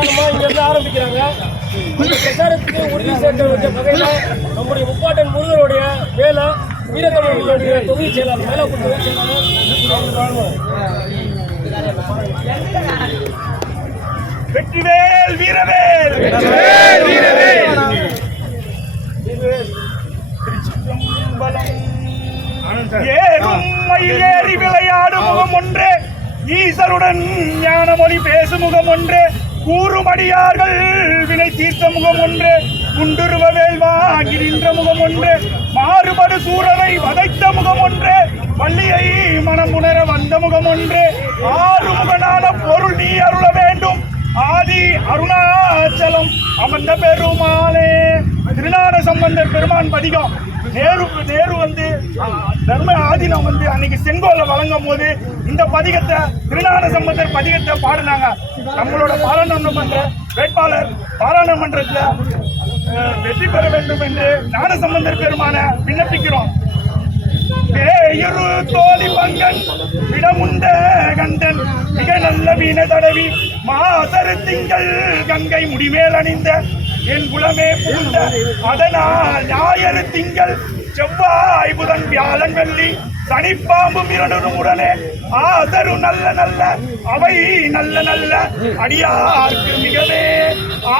பிரச்சாரமா இங்க இருந்து ஆரம்பிக்கிறாங்க. இந்த பிரச்சாரத்துக்கு உறுதி சேர்க்க வேண்டிய வகையில நம்முடைய முப்பாட்டன் முருகனுடைய வேலை வீரத்தமிழர்களுடைய தொகுதி செயலாளர் மேலப்பூர் தொகுதி செயலாளர் வெற்றிவேல் வீரவேல் ஏறும் மயில் ஏறி விளையாடும் முகம் ஒன்றே, ஈசருடன் ஞான மொழி பேசும் முகம் ஒன்றே, கூறுமடியார்கள் வினை தீர்த்த முகம் ஒன்றே, குண்டுருவ வேல் வாங்கி நின்ற முகம் ஒன்றே, மாறுபடு சூரரை வதைத்த முகம் ஒன்றே, வள்ளியை மனம் உணர வந்த முகம் ஒன்றே, ஆறுமுகனான பொருள் நீ அருள வேண்டும், ஆதி அருணாச்சலம் அமர்ந்த பெருமானே. திருஞான சம்பந்தர் பெருமான் பதிகம் நேரு வந்து தர்ம ஆதீனம் வந்து அன்னைக்கு செங்கோலை வழங்கும் போது இந்த பதிகத்தை திருஞான சம்பந்தர் பதிகத்தை பாடினாங்க. நம்மளோட பாராளுமன்ற வேட்பாளர் பாராளுமன்றத்தில் வெற்றி பெற வேண்டும் என்று ஞான சம்பந்தர் பெருமான விண்ணப்பிக்கிறோம். பேயுரு தோழி பங்கன் விடமுண்ட கண்டன் மிக நல்ல வீண தடவி மாசரு திங்கள் கங்கை முடிமேல் அணிந்த என் குலமே புகுந்த அதனால் ஞாயிறு திங்கள் செவ்வாய் புதன் வியாழன் வெள்ளி சனிப்பாம்பும் இரண்டும் உடனே ஆதரு நல்ல நல்ல அவை நல்ல நல்ல அடியார்க்கு மிகவே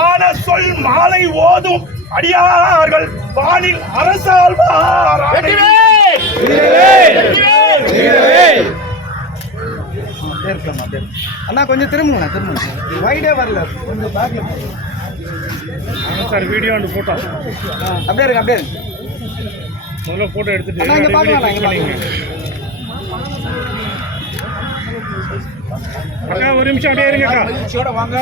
ஆன சொல் மாலை ஓதும் அடியார்கள் வானில் அரசாழ்வார். அண்ணா கொஞ்சம் திரும்புங்க வைடே வரல கொஞ்சம் பேக்ல சார் வீடியோ அண்ட் போட்டோ அப்படியே இருக்கு முதல்ல போட்டோ எடுத்துட்டு இங்க பாக்கலாம் ஒரு நிமிஷம் அப்படியே இருங்க. வாங்க